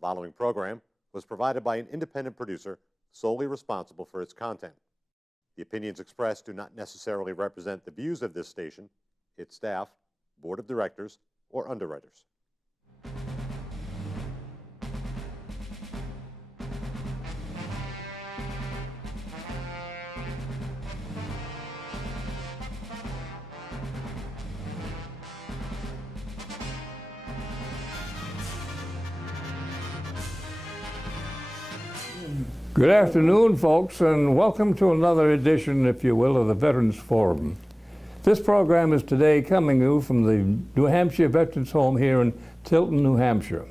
following program was provided by an independent producer solely responsible for its content. The opinions expressed do not necessarily represent the views of this station, its staff, board of directors, or underwriters. Good afternoon, folks, and welcome to another edition, if you will, of the Veterans Forum. This program is today coming to you from the New Hampshire Veterans Home here in Tilton, New Hampshire.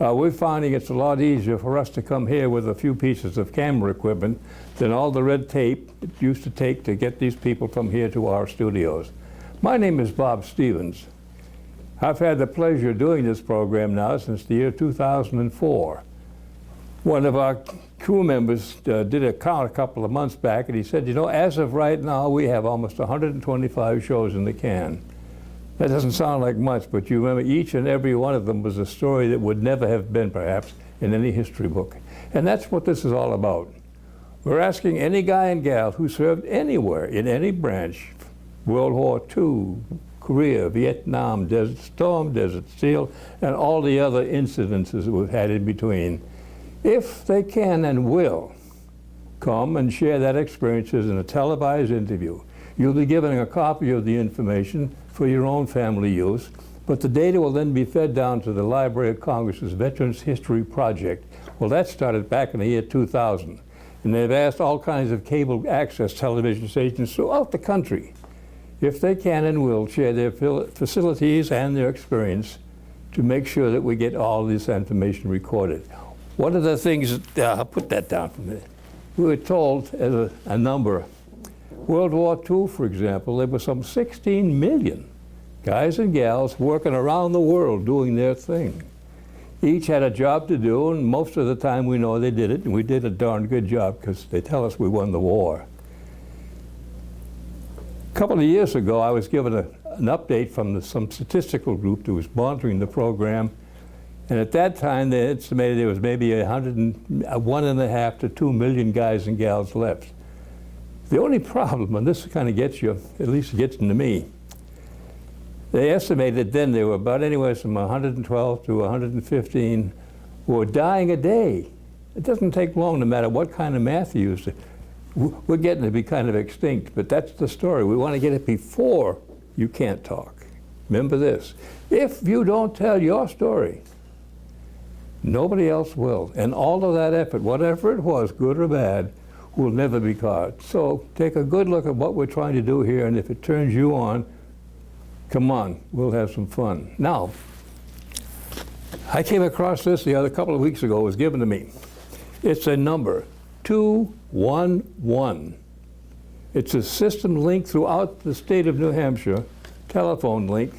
We're finding it's a lot easier for us to come here with a few pieces of camera equipment than all the red tape it used to take to get these people from here to our studios. My name is Bob Stevens. I've had the pleasure of doing this program now since the year 2004. One of our crew members did a count a couple of months back, and he said, you know, as of right now, we have almost 125 shows in the can. That doesn't sound like much, but you remember each and every one of them was a story that would never have been, perhaps, in any history book. And that's what this is all about. We're asking any guy and gal who served anywhere, in any branch, World War II, Korea, Vietnam, Desert Storm, Desert Seal, and all the other incidences that we've had in between, if they can and will come and share that experiences in a televised interview. You'll be given a copy of the information for your own family use, but the data will then be fed down to the Library of Congress's Veterans History Project. Well, that started back in the year 2000, and they've asked all kinds of cable access television stations throughout the country, if they can and will, share their facilities and their experience to make sure that we get all this information recorded. One of the things, I'll put that down for a minute. We were told as a number, World War II, for example, there were some 16 million guys and gals working around the world doing their thing. Each had a job to do, and most of the time we know they did it, and we did a darn good job because they tell us we won the war. A couple of years ago, I was given an update from some statistical group that was monitoring the program. And at that time, they estimated there was maybe 1.5 to 2 million guys and gals left. The only problem, and this kind of gets you, at least it gets into me, they estimated then there were about anywhere from 112 to 115 who were dying a day. It doesn't take long, no matter what kind of math you use. We're getting to be kind of extinct, but that's the story. We want to get it before you can't talk. Remember this, if you don't tell your story, nobody else will. And all of that effort, whatever it was, good or bad, will never be caught. So take a good look at what we're trying to do here, and if it turns you on, come on, we'll have some fun. Now, I came across this the other couple of weeks ago. It was given to me. It's a number, 211. It's a system link throughout the state of New Hampshire, telephone link,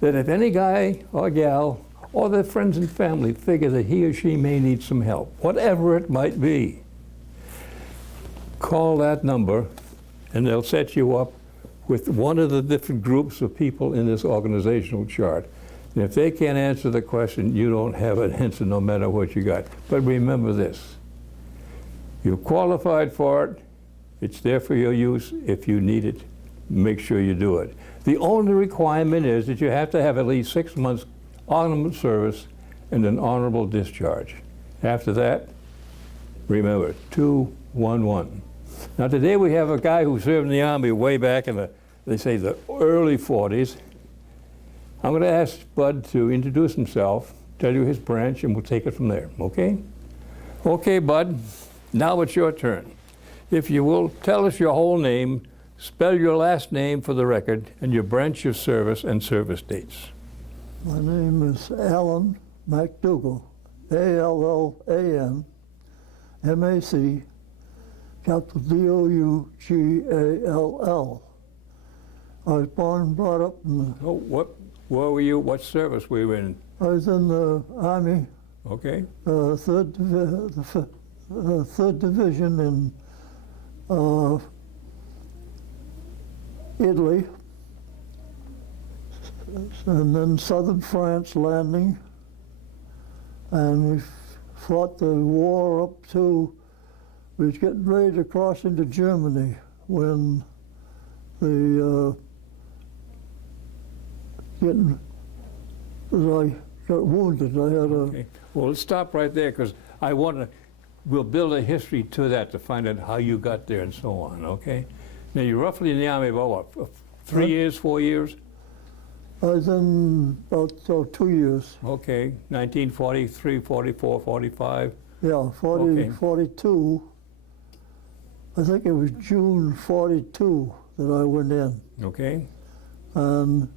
that if any guy or gal or their friends and family figure that he or she may need some help, whatever it might be, call that number and they'll set you up with one of the different groups of people in this organizational chart. And if they can't answer the question, you don't have an answer no matter what you got. But remember this, you've qualified for it, it's there for your use. If you need it, make sure you do it. The only requirement is that you have to have at least 6 months honorable service and an honorable discharge. After that, remember, 211. Now today we have a guy who served in the Army way back in they say the early 40s. I'm going to ask Bud to introduce himself, tell you his branch, and we'll take it from there, okay? Okay, Bud, now it's your turn. If you will, tell us your whole name, spell your last name for the record, and your branch of service and service dates. My name is Allan MacDougall, A-L-L-A-N, M-A-C, capital D-O-U-G-A-L-L. I was born and brought up in the... Oh, where were you? What service were you in? I was in the Army. Okay. Third Division in Italy, and then southern France landing, and we fought the war up to, we was getting ready to cross into Germany when the, as I got wounded. I had a, Okay. Well, let's stop right there because I want to, we'll build a history to that to find out how you got there and so on, okay? Now, you're roughly in the Army about what, 3 years, 4 years? I was in about 2 years. Okay, 1943, 44, 45. Yeah, 40, Okay. 42. I think it was June 42 that I went in. Okay. And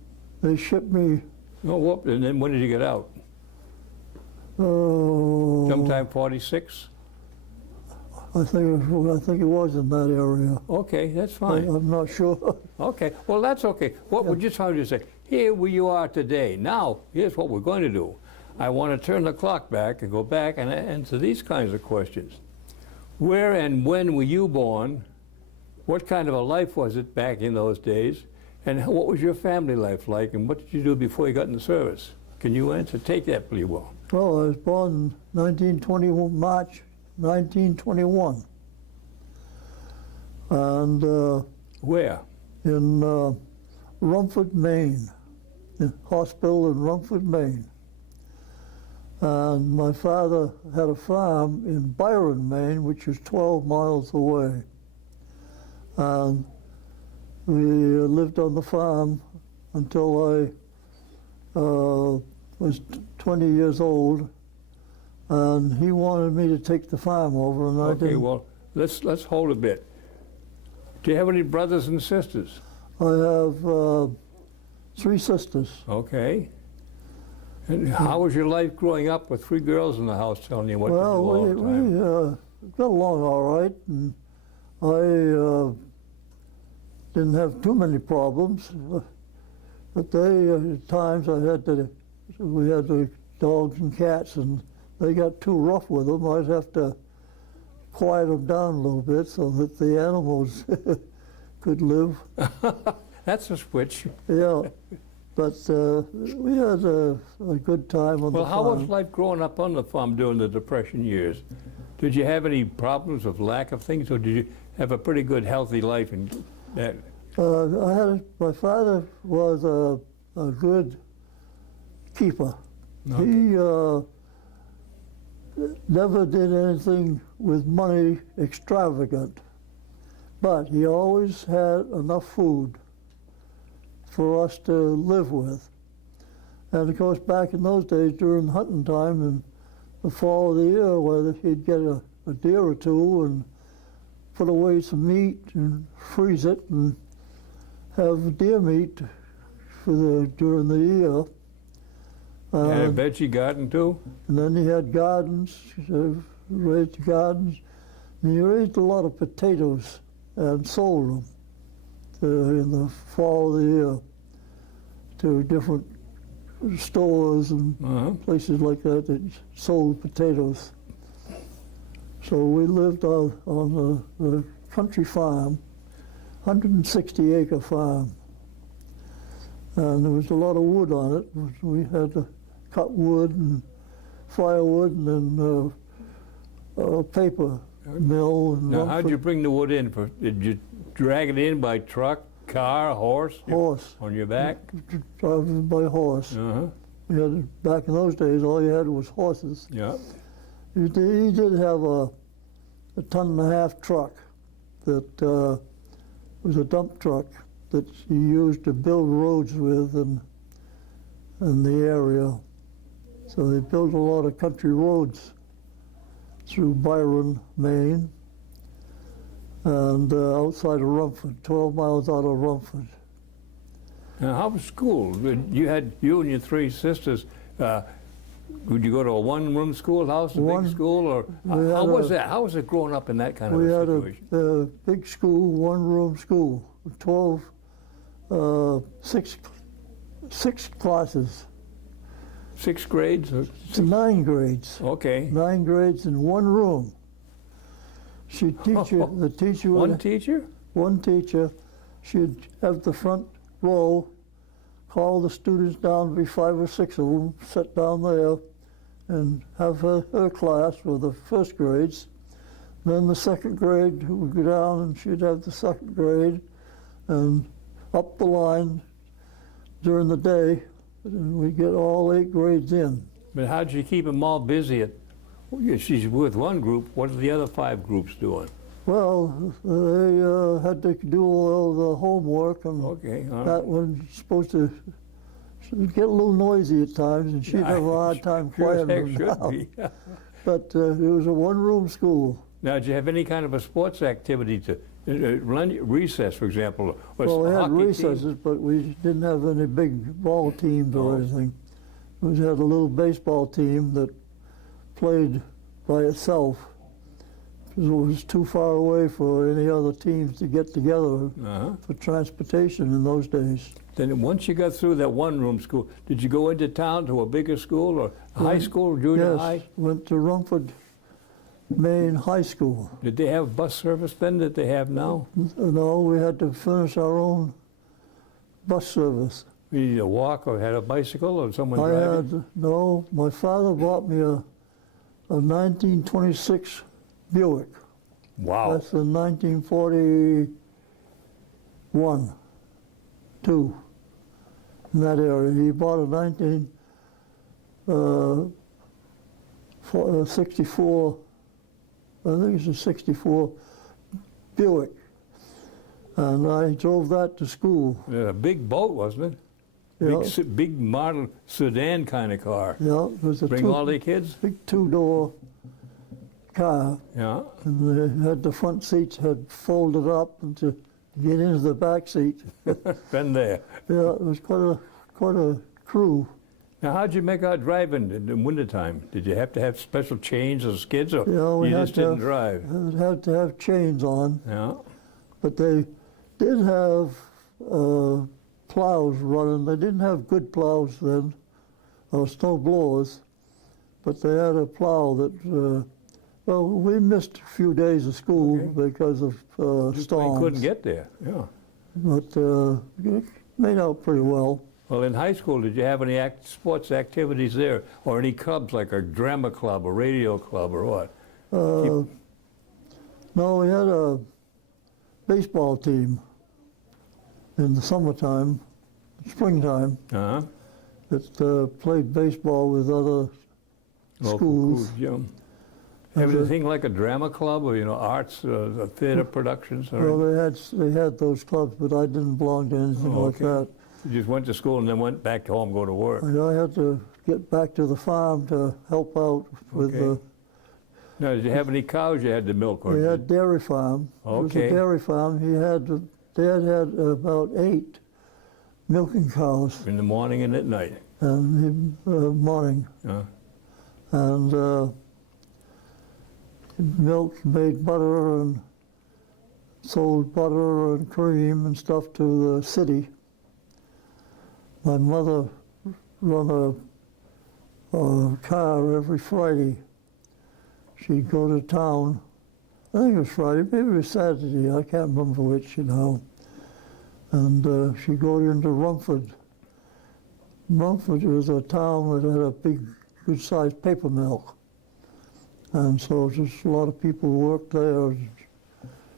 they shipped me, Oh, whoop, and then when did you get out? Sometime 46? I think it was in that area. Okay, that's fine. I'm not sure. Okay, well, that's okay. What we're just trying to say, here where you are today. Now, here's what we're going to do. I want to turn the clock back and go back and answer these kinds of questions. Where and when were you born? What kind of a life was it back in those days? And what was your family life like? And what did you do before you got in the service? Can you answer? Take that, please, well. Well, I was born 1921, March 1921. And Where? in Rumford, Maine, the hospital in Rumford, Maine. And my father had a farm in Byron, Maine, which is 12 miles away. And we lived on the farm until I was 20 years old, and he wanted me to take the farm over, and I Okay, didn't. well, let's hold a bit. Do you have any brothers and sisters? I have 3 sisters. Okay. And how was your life growing up with 3 girls in the house telling you what to do Well, all the time? we got along all right, and I didn't have too many problems. But they, at times, we had the dogs and cats, and they got too rough with them. I'd have to quiet them down a little bit so that the animals could live. That's a switch. Yeah, but we had a good time on Well, the how farm. was life growing up on the farm during the Depression years? Did you have any problems of lack of things, or did you have a pretty good, healthy life in that? My father was a good keeper. Okay. He never did anything with money extravagant, but he always had enough food for us to live with. And of course, back in those days, during hunting time in the fall of the year, where he'd get a deer or two and put away some meat and freeze it and have deer meat for during the year. And a veggie garden too? And then he had gardens, raised gardens, and he raised a lot of potatoes and sold them in the fall of the year to different stores and places like that that sold potatoes. So we lived on the country farm, 160-acre farm, and there was a lot of wood on it. We had to cut wood and firewood and then paper mill. And Now, how'd you bring the wood in? Did you drag it in by truck, car, horse? Horse. On your back? Driving by horse. Uh-huh. We had, back in those days, all you had was horses. Yeah. He did have a 1.5-ton truck that was a dump truck that he used to build roads with in the area. So they built a lot of country roads through Byron, Maine, and outside of Rumford, 12 miles out of Rumford. Now, how was school? You and your 3 sisters. Would you go to a one-room schoolhouse, a big school, or how was that? How was it growing up in that kind of a situation? We had a big school, one-room school, 6 classes. 6 grades? Or To 9 grades. okay. 9 grades in one room. She'd teach you, the teacher would... One teacher? One teacher. She'd have the front row, call the students down, be 5 or 6 of them, sit down there, and have her class with the first grades. Then the second grade would go down and she'd have the second grade, and up the line during the day, and we'd get all 8 grades in. But how'd you keep them all busy? She's with one group. What are the other 5 groups doing? Well, they had to do all the homework, and Okay, all right. that was supposed to get a little noisy at times, and she'd have a hard time Sure as quieting heck them should down. be. But it was a one-room school. Now, did you have any kind of a sports activity to recess, for example? Or Well, we had hockey team? recesses, but we didn't have any big ball teams or No. anything. We had a little baseball team that played by itself, because it was too far away for any other teams to get together for transportation in those days. Then once you got through that one-room school, did you go into town to a bigger school or high school, junior Yes, high? went to Rumford, Maine High School. Did they have bus service then that they have now? No, we had to furnish our own bus service. You either walk or had a bicycle or someone I driving? no, my father bought me a 1926 Buick. Wow. That's in 1941, 2, in that area. He bought a 1964, I think it's a 64 Buick. And I drove that to school. A big boat, wasn't it? Yeah. Big model sedan kind of car. Yeah, it was a Bring all the kids? big 2-door car. Yeah. And they had the front seats had folded up and to get into the back seat. Been there. Yeah, it was quite a crew. Now, how'd you make out driving in the wintertime? Did you have to have special chains as kids, or We you had just to didn't have- drive? Had to have chains on, Yeah. but they did have plows running. They didn't have good plows then, or snow blowers, but they had a plow that, well, we missed a few days of school because of You storms. couldn't get there. Yeah. But it made out pretty well. Well, in high school, did you have any sports activities there, or any clubs like a drama club, a radio club, or what? No, we had a baseball team in the summertime, springtime, Uh-huh. that played baseball with other Local schools. Yeah. And Everything like a drama club, or arts, theater productions, or Well, they had those clubs, but I didn't belong to anything like okay. that. you just went to school and then went back home, go to work? I had to get back to the farm to help out with Okay. Now, did you have any cows you had to milk? Or we did- had dairy farm. It was Okay. a dairy farm. Dad had about 8 milking cows in the morning and at night? in the morning. Uh, And milk, made butter, and sold butter and cream and stuff to the city. My mother run a car every Friday. She'd go to town. I think it was Friday, maybe it was Saturday. I can't remember which now. And she'd go into Rumford. Rumford was a town that had a big, good-sized paper mill. And so just a lot of people worked there.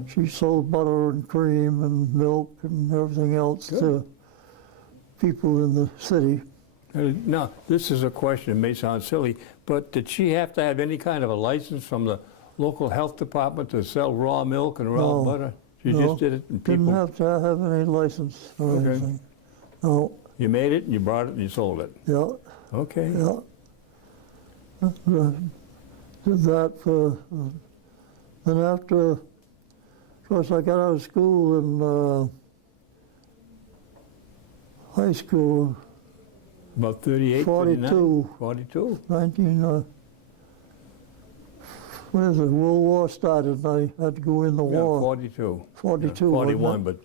She sold butter and cream and milk and everything else to people in the city. Now, this is a question, it may sound silly, but did she have to have any kind of a license from the local health department to sell raw milk and raw No, butter? She no, just did it and people... Didn't have to have any license or Okay. anything. No, You made it and you brought it and you sold it. yeah, Okay. yeah. Did that for, then after, of course, I got out of school in high school, About 38, 42. 42? 19, what is it, World War started, and I had to go in the Yeah, war. 42. 42, Yeah, wasn't 41, it? but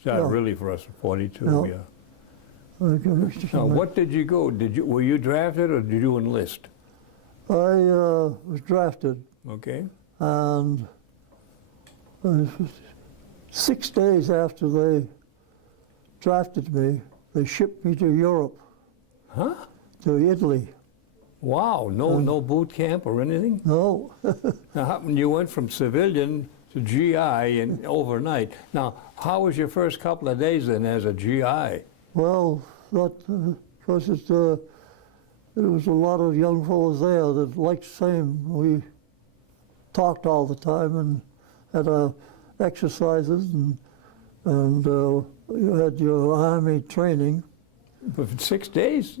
started Yeah. really for us at 42, Yeah. yeah. I Now, what did you go? Were you drafted or did you enlist? was drafted, Okay. and 6 days after they drafted me, they shipped me to Europe, Huh? to Italy. Wow, no boot camp or anything? No, Now, you went from civilian to GI in overnight. Now, how was your first couple of days then as a GI? well, because there was a lot of young fellows there that liked the same. We talked all the time and had exercises, and you had your Army training. But for 6 days,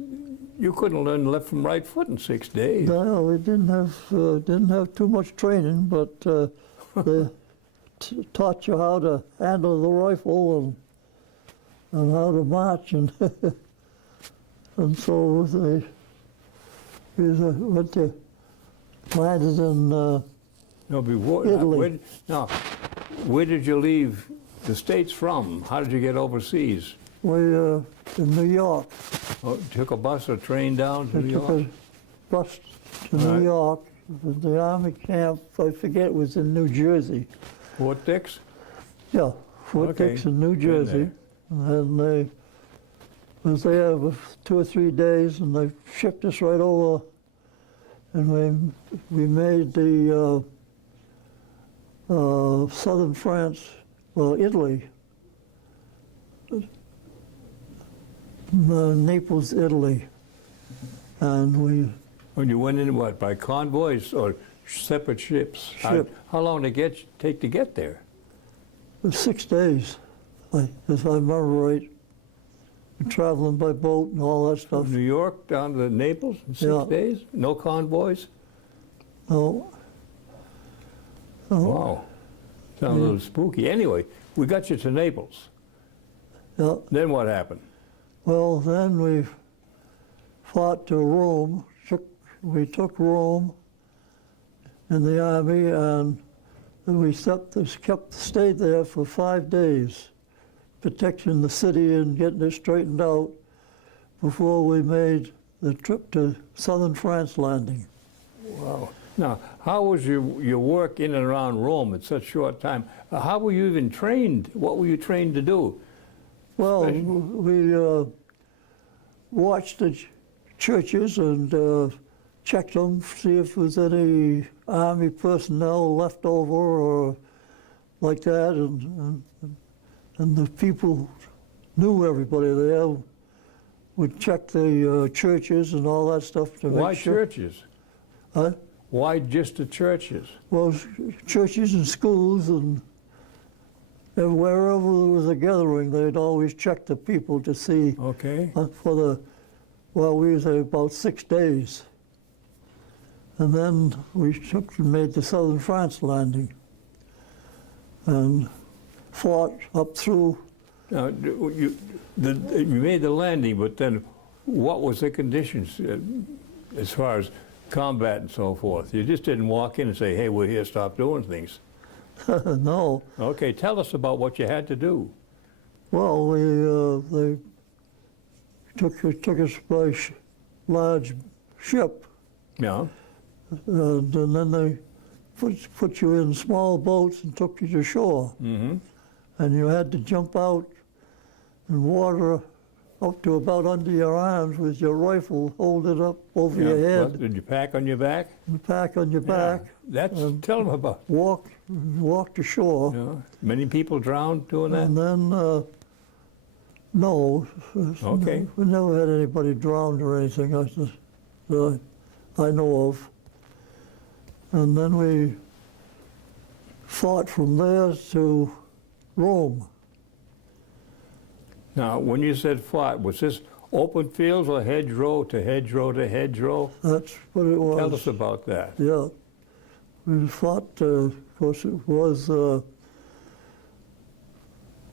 you couldn't learn left from right foot in 6 days. No, we didn't have too much training, but they taught you how to handle the rifle and how to march, and and so we went to landed in No, before, Italy. where did you leave the States from? How did you get overseas? in New York. Oh, took a bus or train down to I New took York? a bus to All right. New York. The Army camp, I forget, was in New Jersey. Fort Dix? Yeah, Fort Okay. Dix in New Been Jersey. And they was there for 2 or 3 days, and they shipped us right over, and we made the southern France, well, Italy, Naples, Italy, and we When you went in, what, by convoys or separate ships? Ship. How long did it take to get there? it was 6 days, if I remember right. Traveling by boat and all that stuff. From New York down to Naples in 6 Yeah. days? No convoys? No. No. Wow. Sounds a little spooky. Anyway, we got you to Naples. Yeah. Then what happened? Well, then we fought to Rome. We took Rome in the Army, and then we stayed there for 5 days, protecting the city and getting it straightened out before we made the trip to southern France landing. Wow. Now, how was your work in and around Rome in such short time? How were you even trained? What were you trained to do? Well, Especially- we watched the churches and checked them, see if there was any Army personnel left over or like that, and the people knew everybody there. We'd check the churches and all that stuff to Why make sure. churches? Huh? Why just the churches? Well, churches and schools and wherever there was a gathering, they'd always check the people to see Okay. well, we was there about 6 days. And then we took and made the southern France landing and fought up through. Now, you made the landing, but then what was the conditions as far as combat and so forth? You just didn't walk in and say, hey, we're here, stop doing things. No. Okay, tell us about what you had to do. Well, they took us by large ship, Yeah. and then they put you in small boats and took you to shore. Mm-hmm. And you had to jump out in water up to about under your arms with your rifle, hold it up over your head, Did you pack on your back? and pack on your back, That's, tell them about. walk to shore. Yeah. Many people drowned doing that? And then, no, Okay. we never had anybody drowned or anything that I know of. And then we fought from there to Rome. Now, when you said fought, was this open fields or hedgerow to hedgerow to hedgerow? That's what it was. Tell us about that. Yeah. We fought, of course, it was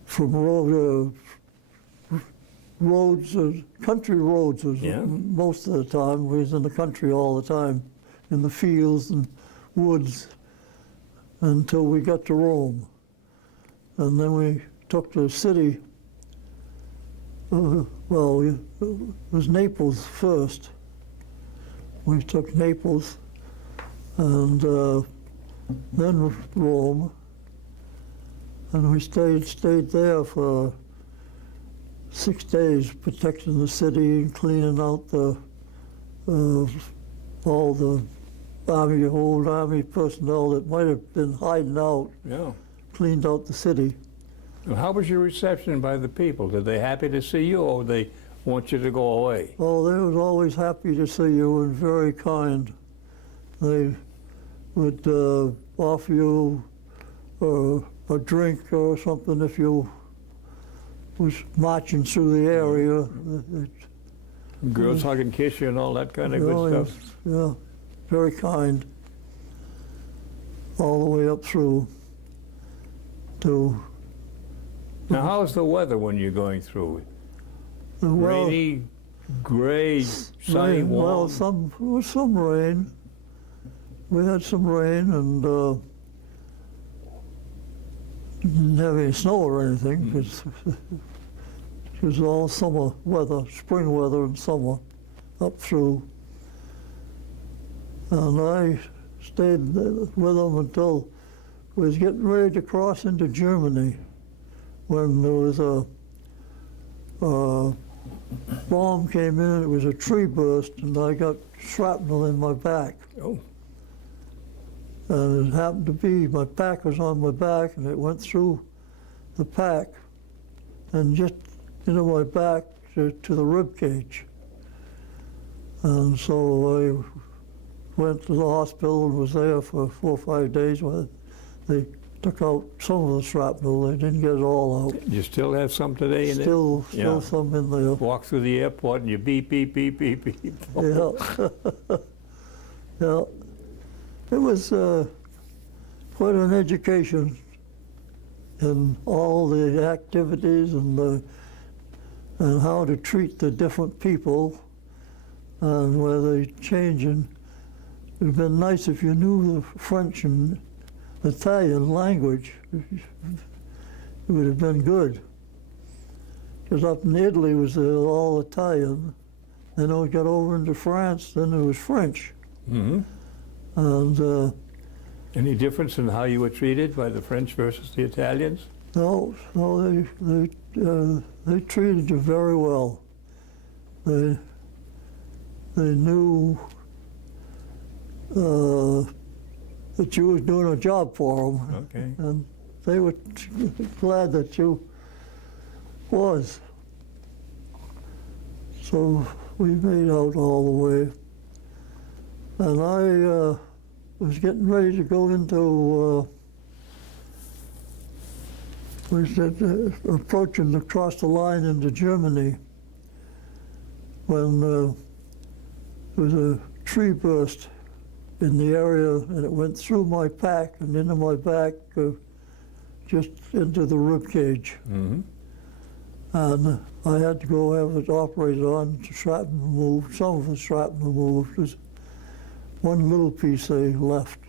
from roads, country roads was Yeah. most of the time. We was in the country all the time, in the fields and woods, until we got to Rome. And then we took the city. Well, it was Naples first. We took Naples, and then Rome, and we stayed there for 6 days, protecting the city and cleaning out the all the old Army personnel that might have been hiding out, Yeah. cleaned out the city. And how was your reception by the people? Did they happy to see you, or they want you to go away? Oh, they was always happy to see you and very kind. They would offer you a drink or something if you was marching through the area. Girls hug and kiss you and all that kind of Oh, good yes, stuff. yeah, very kind. All the way up through to Now, how's the weather when you're going through? well, Rainy, gray, sunny, rain. Well, warm? it was some rain. We had some rain and didn't have any snow or anything because it was all summer weather, spring weather and summer up through. And I stayed with them until we was getting ready to cross into Germany when there was a bomb came in. It was a tree burst, and I got shrapnel in my back. Oh, And it happened to be my pack was on my back, and it went through the pack and just into my back to the rib cage. And so I went to the hospital and was there for 4 or 5 days. Where they took out some of the shrapnel. They didn't get it all out. you still have some today in Still Yeah. some in there. Walk through the airport and you beep, beep, beep, beep, beep. Yeah. Yeah. It was quite an education in all the activities and how to treat the different people and where they changing. It would have been nice if you knew the French and Italian language. It would have been good. Because up in Italy it was all Italian. Then when we got over into France, then it was French. Mm-hmm. And Any difference in how you were treated by the French versus the Italians? no, they treated you very well. They knew that you was doing a job for them, Okay. and they were glad that you was. So we made out all the way, and I was getting ready to go into. Approaching across the line into Germany when there was a tree burst in the area, and it went through my pack and into my back, just into the rib cage. Mm-hmm. And I had to go have it operated on, shrapnel removed, some of the shrapnel removed. There's one little piece they left.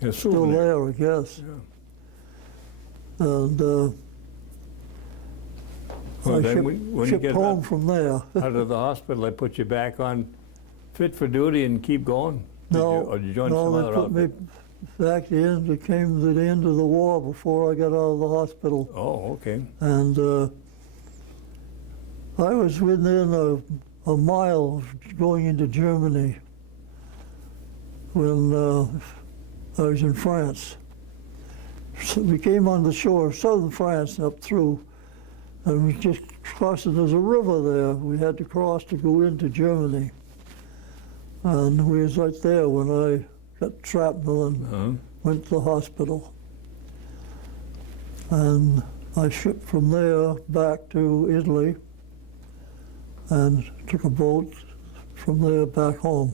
It's Still there, I guess. Yeah. And Well, I then when you shipped get home out from there. of the hospital, they put you back on fit for duty and keep going? Or did you join some they other put outfit? me back in. It came to the end of the war before I got out of the hospital. Oh, okay. And I was within a mile of going into Germany when I was in France. So we came on the shore of southern France and up through, and we just crossing. There's a river there we had to cross to go into Germany. And we was right there when I got shrapnel and Uh-huh. went to the hospital. And I shipped from there back to Italy and took a boat from there back home.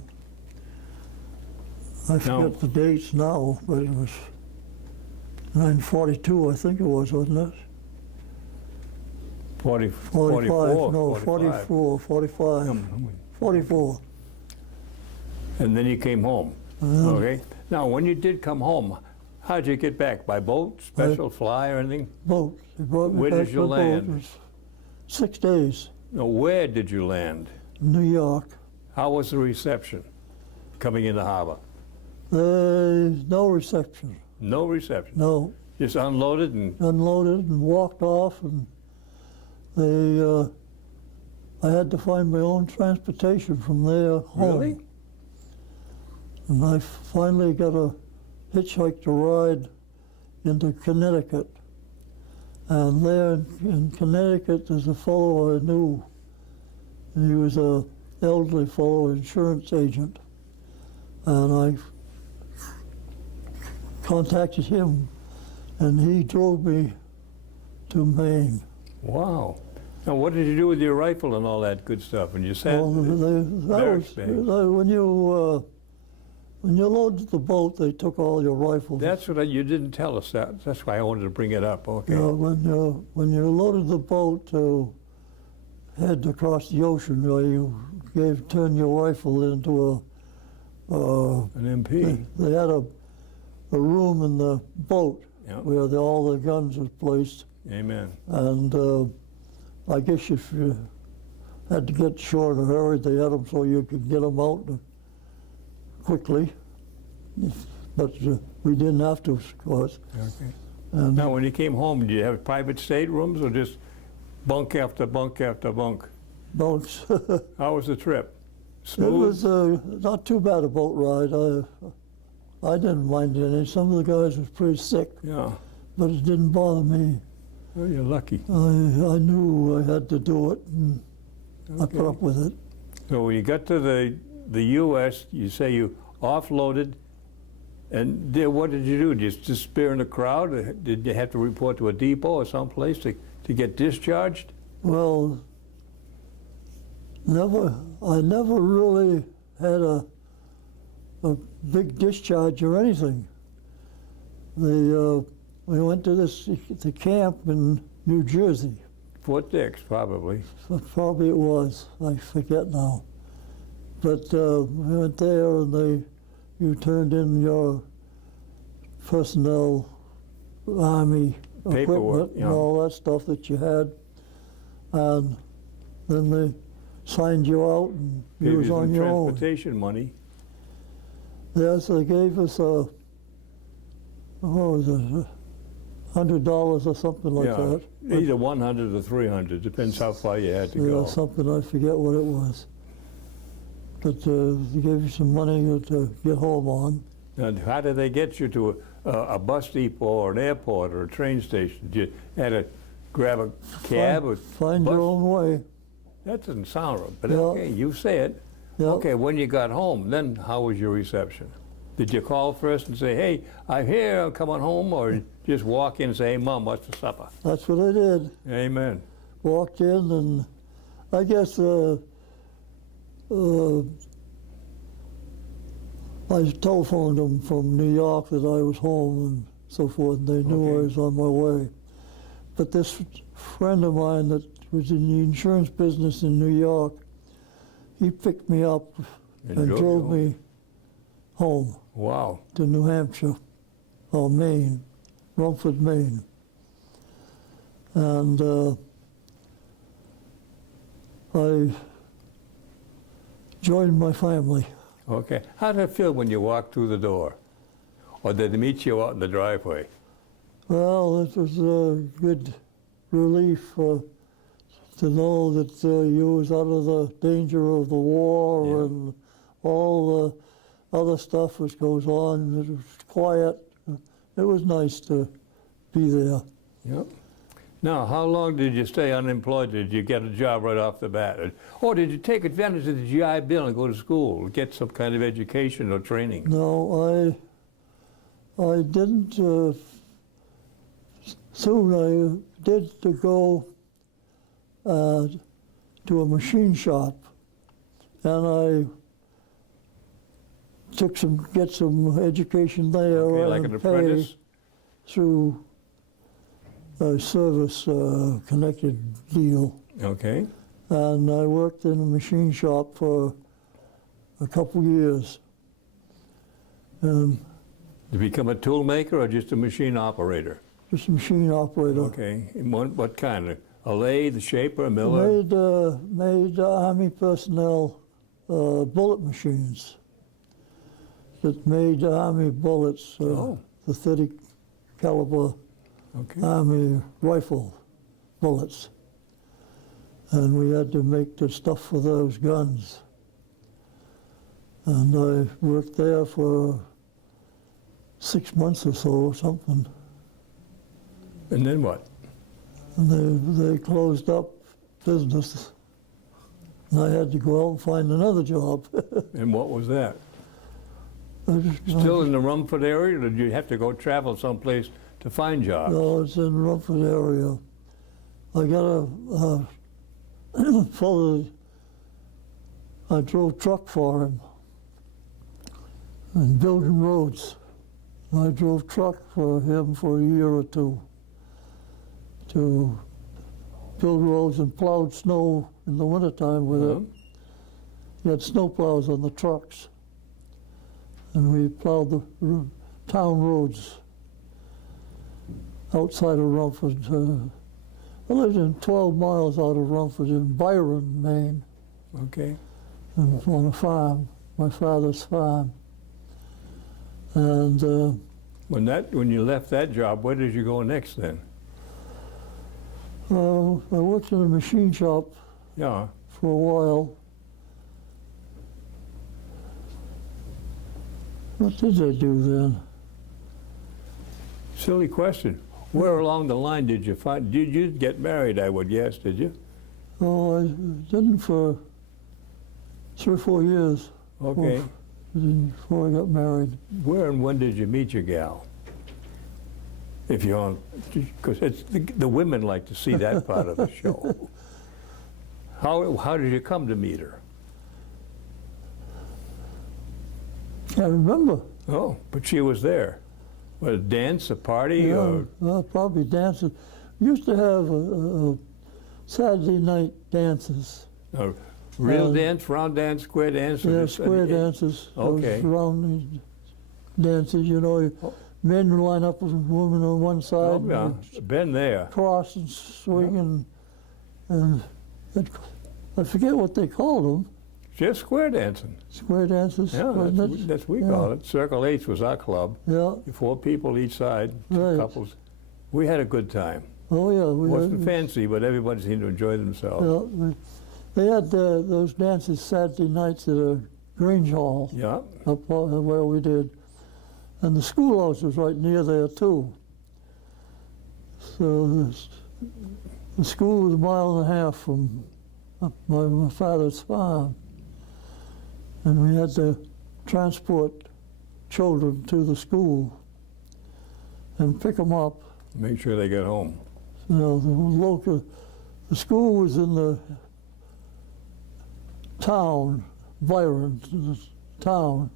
I forget the dates now, but it was 1942, I think it was, wasn't it? 45, 45, no, 45. 45. 44. And then you came home. Okay. Now, when you did come home, how'd you get back? By boat, special fly, or anything? Boat. They brought me Where back did you by boat. land? It was 6 days. No, where did you land? New York. How was the reception coming in the harbor? No reception. No reception. No. Just unloaded and Unloaded and walked off, and I had to find my own transportation from there home. Really? And I finally got a hitchhiked ride into Connecticut. And there in Connecticut, there's a fellow I knew. And he was a elderly fellow, insurance agent. And I contacted him, and he drove me to Maine. Wow. Now, what did you do with your rifle and all that good stuff? And you sat Well, when you loaded the boat, they took all your rifles. That's what you didn't tell us that. That's why I wanted to bring it up. Okay. When you loaded the boat to head across the ocean, you turned your rifle into An MP. They had a room in the boat Yeah. where all the guns were placed. Amen. And I guess if you had to get short or hurry, they had them so you could get them out quickly. But we didn't have to, of course. Okay. And Now, when you came home, did you have private staterooms or just bunk after bunk after bunk? boats. How was the trip? It Smooth? was not too bad a boat ride. I didn't mind any. Some of the guys was pretty sick, Yeah. but it didn't bother me. Well, you're lucky. I knew I had to do it, and I put Okay. up with it. So when you got to the U.S., you say you offloaded, and there, what did you do? Just disappear in the crowd? Or did you have to report to a depot or someplace to get discharged? Well, I never really had a big discharge or anything. We went to the camp in New Jersey. Fort Dix, probably. Probably it was. I forget now. But we went there, and you turned in your personnel, Army Paperwork, equipment, yeah. and all that stuff that you had, and then they signed you out, and you Gave was you on some your own. transportation money. Yes, they gave us what was it, $100 or something like Yeah, that. either 100 or 300, depends how far you had to Yeah, go. something, I forget what it was. But they gave you some money to get home on. And how did they get you to a bus depot or an airport or a train station? Did you had to grab a cab or Find bus? your own way. That doesn't sound right, but Yeah. okay, you say it. Yeah. Okay, when you got home, then how was your reception? Did you call first and say, hey, I'm here, I'm coming home, or just walk in and say, hey, Mom, what's for supper? That's what I did. Amen. Walked in, and I guess I telephoned them from New York that I was home and so forth, and they knew Okay. I was on my way. But this friend of mine that was in the insurance business in New York, he picked me up And and drove drove you me home Wow. to New Hampshire, or Maine, Rumford, Maine. And I joined my family. Okay. How did it feel when you walked through the door? Or did they meet you out in the driveway? Well, it was a good relief to know that you was out of the danger of the war Yeah. and all the other stuff which goes on. It was quiet. It was nice to be there. Yep. Now, how long did you stay unemployed? Did you get a job right off the bat? Or did you take advantage of the GI Bill and go to school, get some kind of education or training? No, I didn't. Soon I did to go to a machine shop, and I get some education there Okay, like and an pay apprentice? through a service connected deal. Okay. And I worked in a machine shop for a couple years. And To become a tool maker or just a machine operator? just a machine operator. Okay. And what kind? A lathe, a shaper, a miller? Made Army personnel bullet machines that made Army bullets, Oh. the 30 caliber Okay. Army rifle bullets. And we had to make the stuff for those guns. And I worked there for 6 months or so, or something. And then what? And they closed up business. And I had to go out and find another job. And what was that? I Still in the Rumford area, or did you have to go travel someplace to find jobs? No, it's in Rumford area. I got a fellow, I drove truck for him and building roads. I drove truck for him for a year or two to build roads and plowed snow in the wintertime with it. He had snow plows on the trucks. And we plowed the town roads outside of Rumford. I lived in 12 miles out of Rumford in Byron, Maine, Okay. and on a farm, my father's farm. And When you left that job, where did you go next then? I worked in a machine shop Yeah. for a while. What did I do then? Silly question. Where along the line did you find? Did you get married? I would guess. Did you? Oh, I didn't for 3 or 4 years Okay. before I got married. Where and when did you meet your gal? If you want, because it's the women like to see that part of the show. How did you come to meet her? Can't remember. Oh, but she was there. What, a dance, a party, or Probably dances. We used to have Saturday night dances. a real dance, round dance, square dance? or Yeah, just- square dances. Okay. Those round dances, you know. Men would line up with women on one side. Oh, yeah, and been there. cross and swing and I forget what they called them. Just square dancing. Square dances. Yeah, wasn't it? that's what we Yeah. call it. Circle H was our club. Yeah. 4 people each side, 2 Right. couples. We had a good time. Oh yeah. It We wasn't had, fancy, but everybody seemed to enjoy themselves. they had those dances Saturday nights at a Grange Hall Yeah. up where we did, and the schoolhouse was right near there too. So the school was a mile and a half from my father's farm, and we had to transport children to the school and pick them up. Make sure they get home. You know, the school was in the town, Byron, the town,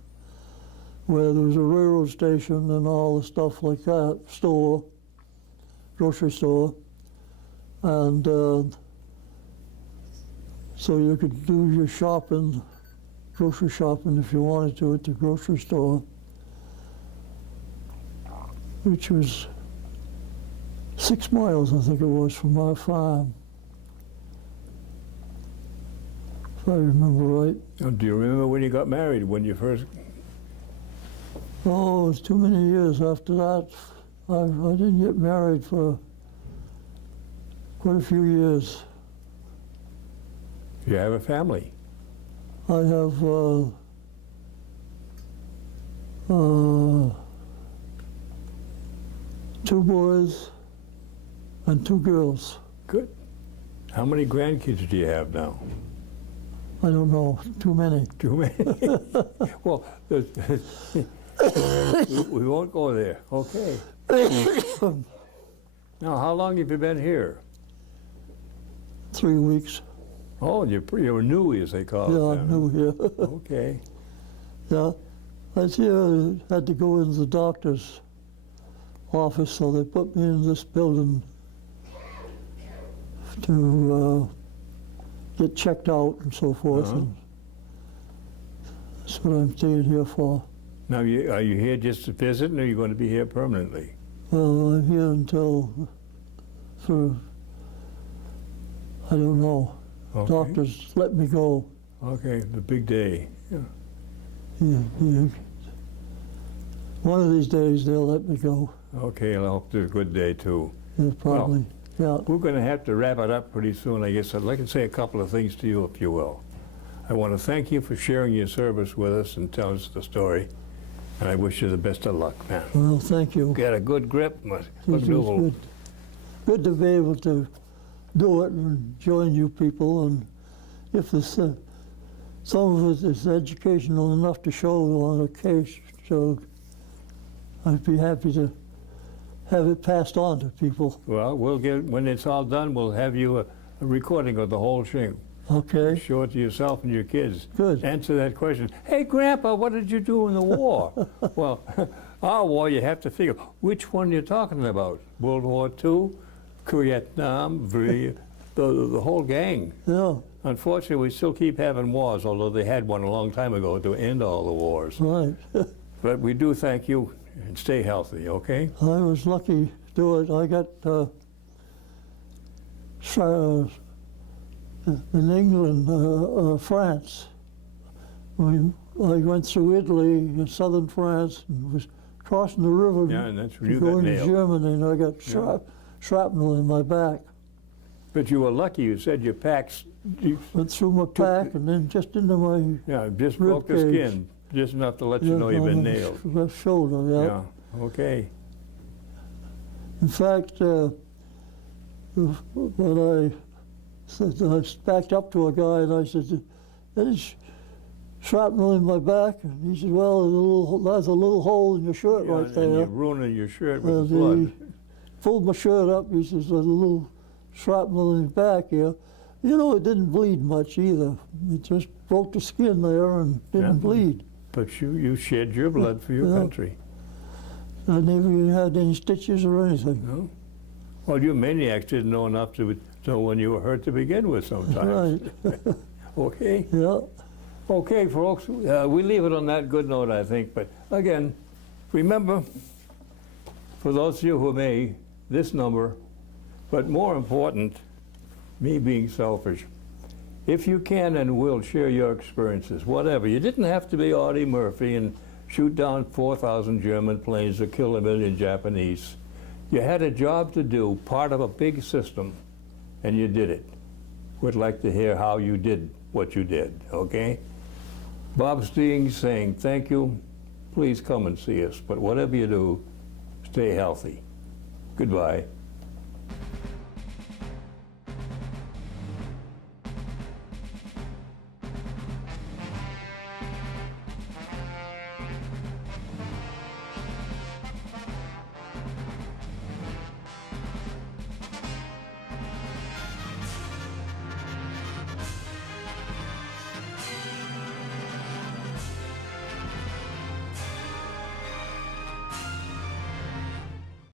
where there was a railroad station and all the stuff like that, store, grocery store, and so you could do your shopping, grocery shopping if you wanted to at the grocery store, which was 6 miles, I think it was, from our farm, if I remember right. Now, do you remember when you got married, when you first? Oh, it was too many years after that. I didn't get married for quite a few years. You have a family. I have 2 boys and 2 girls. Good. How many grandkids do you have now? I don't know, too many. Too many. Well, we won't go there. Okay. Now, how long have you been here? 3 weeks. Oh, you're new, as they call Yeah, it. I'm new here. Okay. Yeah, I was here, had to go into the doctor's office, so they put me in this building to get checked out and so forth. Uh-huh. And that's what I'm staying here for. Now, are you here just to visit, or are you going to be here permanently? Well, I'm here until, I don't know. Okay. Doctors let me go. Okay, the big day. Yeah. Yeah. One of these days they'll let me go. Okay, and I hope it's a good day, too. Yeah, probably. Yeah. We're going to have to wrap it up pretty soon, I guess. I'd like to say a couple of things to you, if you will. I want to thank you for sharing your service with us and telling us the story. And I wish you the best of luck, man. Well, thank you. Get a good grip, It was MacDougall. good to be able to do it and join you people. And if this, some of it is educational enough to show on a case, so I'd be happy to have it passed on to people. Well, we'll get, when it's all done, we'll have you a recording of the whole thing. Okay, Show it to yourself and your kids. Good. Answer that question. Hey, Grandpa, what did you do in the war? Well, our war, you have to figure which one you're talking about. World War II, Vietnam, the whole gang. yeah, Unfortunately, we still keep having wars, although they had one a long time ago to end all the wars. right. But we do thank you, and stay healthy, okay? I was lucky to do it. I got in England, France. I went through Italy and southern France and was crossing the river Yeah, and that's where you going got to nailed. Germany, and I got shrapnel in my back. But you were lucky, you said your packs, Went through my pack and then just into my just broke the Rib cage. skin, just enough to let you know you've been on the nailed. left shoulder, yeah. Yeah, okay. In fact, when I backed up to a guy and I said, "There's shrapnel in my back," and he said, "Well, there's a little hole in your shirt Yeah, right and there." you're ruining your shirt with And the blood. he pulled my shirt up. He says, "There's a little shrapnel in his back here." You know, it didn't bleed much either. It just broke the skin there and didn't Yeah. bleed. But you shed your blood for your Yeah. country. I never even had any stitches or anything. No? Well, you maniacs didn't know enough to know when you were hurt to begin with sometimes. Right. Okay? Yeah. Okay, folks, we leave it on that good note, I think. But again, remember, for those of you who may, this number, but more important, me being selfish, if you can and will share your experiences, whatever. You didn't have to be Audie Murphy and shoot down 4,000 German planes or kill 1 million Japanese. You had a job to do, part of a big system, and you did it. We'd like to hear how you did what you did, okay? Bob Steen saying, thank you, please come and see us, but whatever you do, stay healthy. Goodbye.